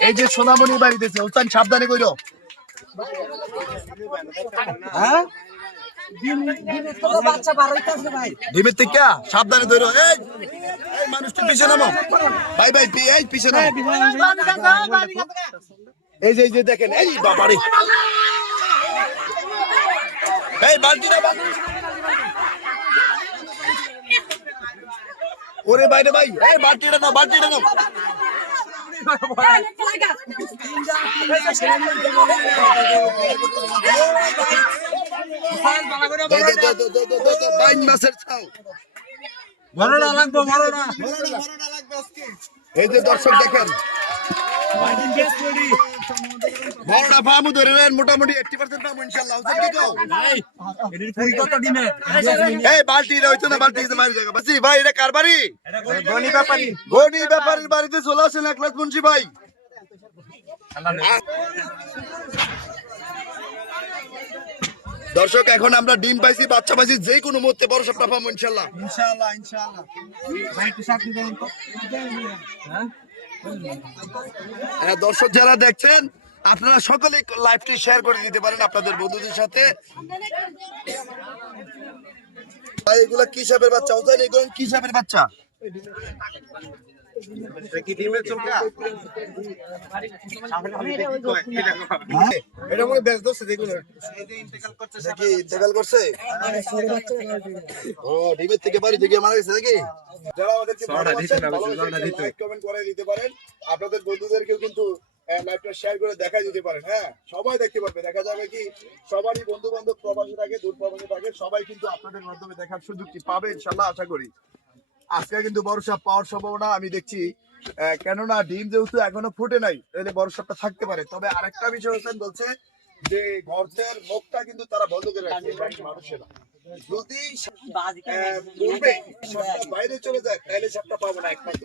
এই যে সোনামণি বাড়িতে ওস্তান সাবধানে কইল হ্যাঁ? সাবধানে ধরো। মানুষটা পিছনে নামো। ভাই ভাই এই পিছনে এই যে এই যে দেখেন এই বাবারে। এই বালতিটা ওরে বাইরে ভাই এই বালতিটা না বালতিটা না না না এই যে দর্শক দেখেন। বড়টা মোটামুটি এইটটি পার্সেন্ট পাবো ইনশাল্লাহ হোসেন কি কও ফুল কত ডিমে এই বালতি এটা না বালতি এটা বাড়ি জায়গা। বাসি ভাই এটা কার বাড়ি? গনি ব্যাপারি। গনি ব্যাপারীর বাড়িতে চলে আসেন একলাস মুন্সি ভাই। দর্শক এখন আমরা ডিম পাইছি বাচ্চা পাইছি যে কোনো মুহূর্তে বড় সব পাবো ইনশাল্লাহ ইনশাআল্লাহ ইনশাআল্লাহ। ভাই একটু সাথে দেন তো। হ্যাঁ হ্যাঁ, দর্শক যারা দেখছেন, আপনারা সকলে লাইভটি শেয়ার করে দিতে পারেন আপনাদের বন্ধুদের সাথে। এগুলা কি সাপের বাচ্চা? ওদের এগুলো কি সাপের বাচ্চা? কি ডিমের চোখা এটা মনে বেশ দোষ যেগুলো নাকি ইন্তেকাল করছে? ও ডিমের থেকে বাড়ি থেকে মারা গেছে নাকি? যারা কমেন্ট করে দিতে পারেন। আপনাদের বন্ধুদেরকেও কিন্তু লাইভটা শেয়ার করে দেখা দিতে পারেন হ্যাঁ? সবাই দেখতে পারবে। দেখা যাবে কি সবারই বন্ধু বান্ধব প্রবাসী থাকে দূর প্রবাসী থাকে। সবাই কিন্তু আপনাদের মাধ্যমে দেখার সুযোগটি পাবে ইনশাল্লাহ আশা করি। আজকে কিন্তু বড় সাপ পাওয়ার সম্ভাবনা আমি দেখছি। কেননা ডিম যেহেতু এখনও ফুটে নাই তাহলে বড় সাপটা থাকতে পারে। তবে আরেকটা বিষয় হোসেন বলছে যে গর্তের মুখটা কিন্তু তারা বন্ধ করে রাখছে মানুষেরা। যদি আহ, পূর্বে সাপটা বাইরে চলে যায় তাহলে সাপটা পাবো না একমাত্র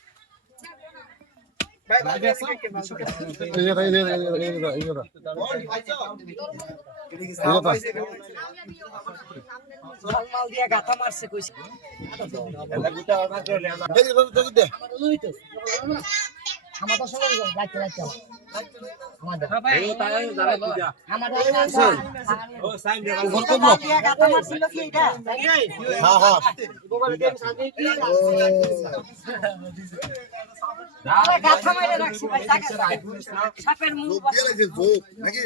আমাদের সবাই যাইতে যাইতে আমাদের আমাদের হ্যাঁ হ্যাঁ সাপের মুখ নাকি?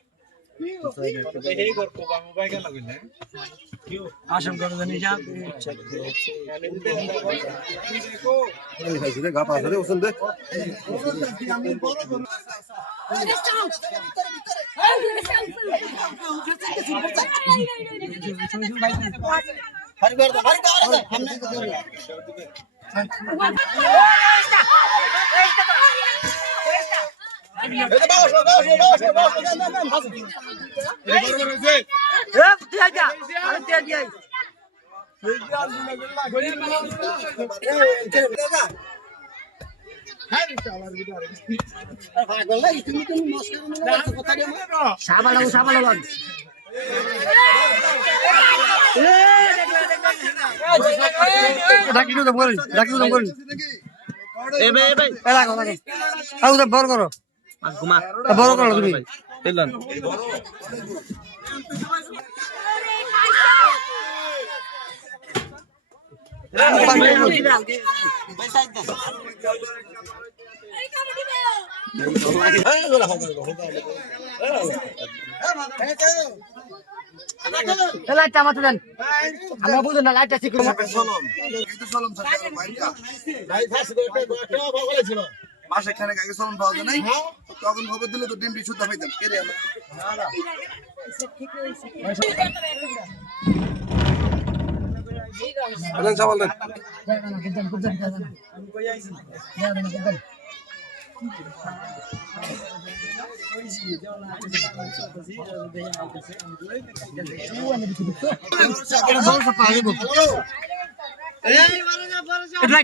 আসম করে জানি যা গা পাশে রে ওসল দে ভারী করে দে ভারী করে দে সামনে করে দে এই যে বাবা, বাবা, বাবা, বাবা, বাবা, বাবা। এ তুই আইতা আরে তুই আই সাবালাও সাবালাও ডাকি তো করি ডাকি তো করি এ বে এ বে এ লাগো লাগো আউ তো বড় করো ঘুমা। বড় করো তুমি। লাইটটা আমার দেন। আমরা বুঝুন না লাইটটা ঠিক করব মাসে খানেক আগে সলম পাওয়া যায় নাই? তখন খবর দিলে তো ডিমটি শুদ্ধ পাইতাম কে রে আমরা? আলেন চাওয়াল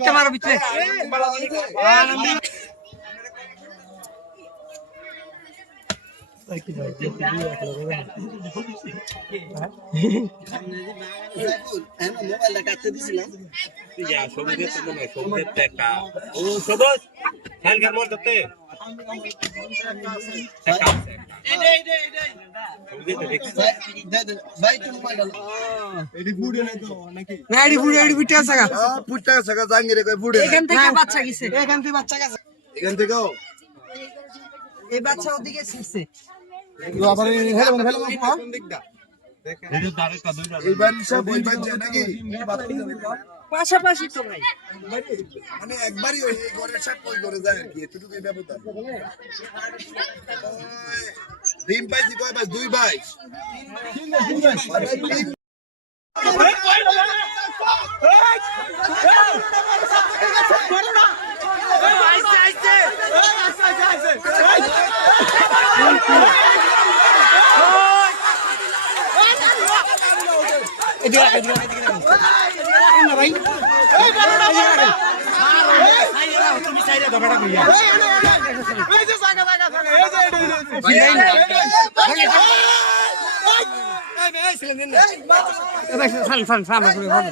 মারো ভিতরে মোবাইলটা কাটতে দিছিলাম না এডি ফুড়ে এডি বিটা আছে গা আহ, ফুটটা গেছে গা, জাহাঙ্গীরে কয় ফুটে নাই। এখান থেকে বাচ্চা গেছে। এখান থেকে বাচ্চা গেছে। এখান থেকেও? এই বাচ্চা ওদিকে শিখছে নাকি? পাশাপাশি তো ভাই মানে একবারই ওই এই ঘরের সাপ ওই ঘরে যায় আর কি, এতটুকুই ব্যবধান। ওই, ডিম পাইছি কয় ভাই? দুই ভাই। আর ভাই তিন তুমি চাইলে ধরাটা কইয়া ফান ফান ফান করে হবে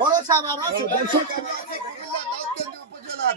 বড় সাপ আর আছে, দর্শক আমরা আছি কুমিল্লা দাউদকান্দি উপজেলার।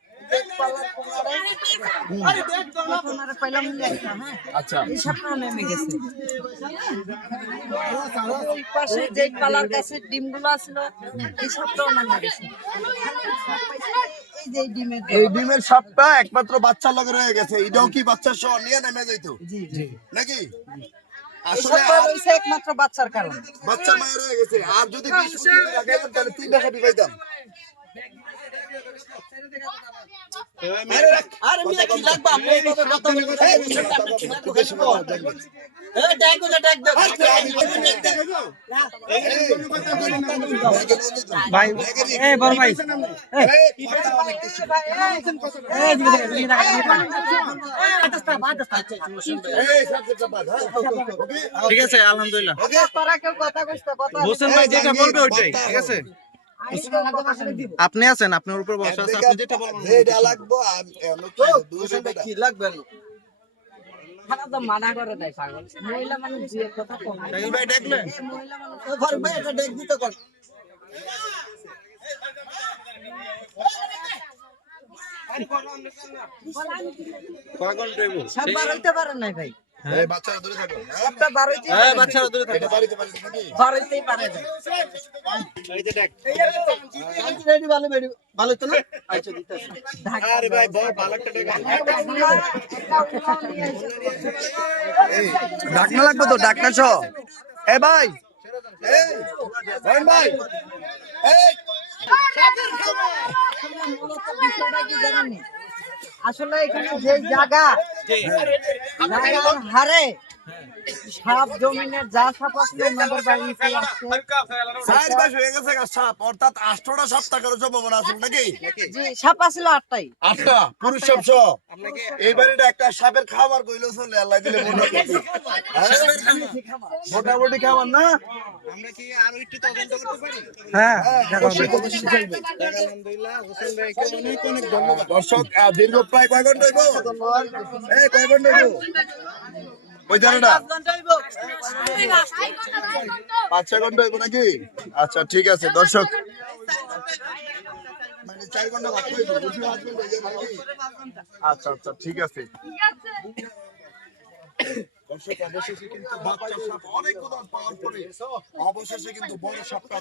হ্যাঁ এই ডিমের সাপটা একমাত্র বাচ্চার লগে রয়ে গেছে এটাও কি বাচ্চার সহ নিয়ে নেমে যাইতো নাকি একমাত্র বাচ্চার কারণ বাচ্চার মায়ের রয়ে গেছে আর যদি তাহলে ঠিক ভাই এ বড় ভাই হ্যাঁ? আছে আলহামদুলিল্লাহ। তোরা কেউ কথা কইছ তো কথা হোসেন ভাই যেটা বলবে ওইটাই ঠিক আছে? দিব আপনি আছেন আপনার উপর বসা আছে আপনি যেটা বলবেন এইটা লাগবো, কি, দুই ঘণ্টা। কি লাগবে মানা করে দেয় পাগল মহিলা মানুষ যে কথা কম। ভাই ডাকলে? মহিলা মানুষ ভাই এটা ডেক দিতে কর। পাগল দেব সব বার হইতে পারে নাই ভাই। বাচ্চারা দূরে থাকো, হ্যাঁ? হ্যাঁ বাচ্চারা দূরে থাকো। বাড়িতে পারিস নাকি? পারে না এই যে ডাক রেডি ভালো তো না? আচ্ছা আরে ভাই ভালো একটা ডাকনা লাগবে তো ডাকনা সহ এ ভাই এই, ভাই এই, আসলে এখানে যে জায়গা হারে সাপ জমিনের যা সাপ আসলে ওনাদের বাড়ি নিচে আসছে চার মাস হয়ে গেছে সাপ। অর্থাৎ আষ্টটা সাপ থাকার সম্ভাবনা আছে নাকি? জি সাপ আসলে আটটাই। আটটা? পুরুষ সাপ সহ এই বাড়িটা একটা সাপের খাবার কইলো চলে আল্লাহ দিলে মনে মোটামুটি খাবার না? আমরা কি আরও একটু তদন্ত করতে পারি হ্যাঁ। আলহামদুলিল্লাহ হোসেন ভাইকে অনেক অনেক ধন্যবাদ দর্শক দীর্ঘ প্রায় কয় ঘণ্টা হইব? এই কয় ঘণ্টা হইব? ওই জায়গাটা পাঁচ ছয় ঘণ্টা হইব নাকি? আচ্ছা ঠিক আছে দর্শক। মানে? আচ্ছা আচ্ছা ঠিক আছে। অবশেষে কিন্তু বাচ্চা সাপ অনেক পাওয়ার পরে অবশেষে কিন্তু বড় সাপটা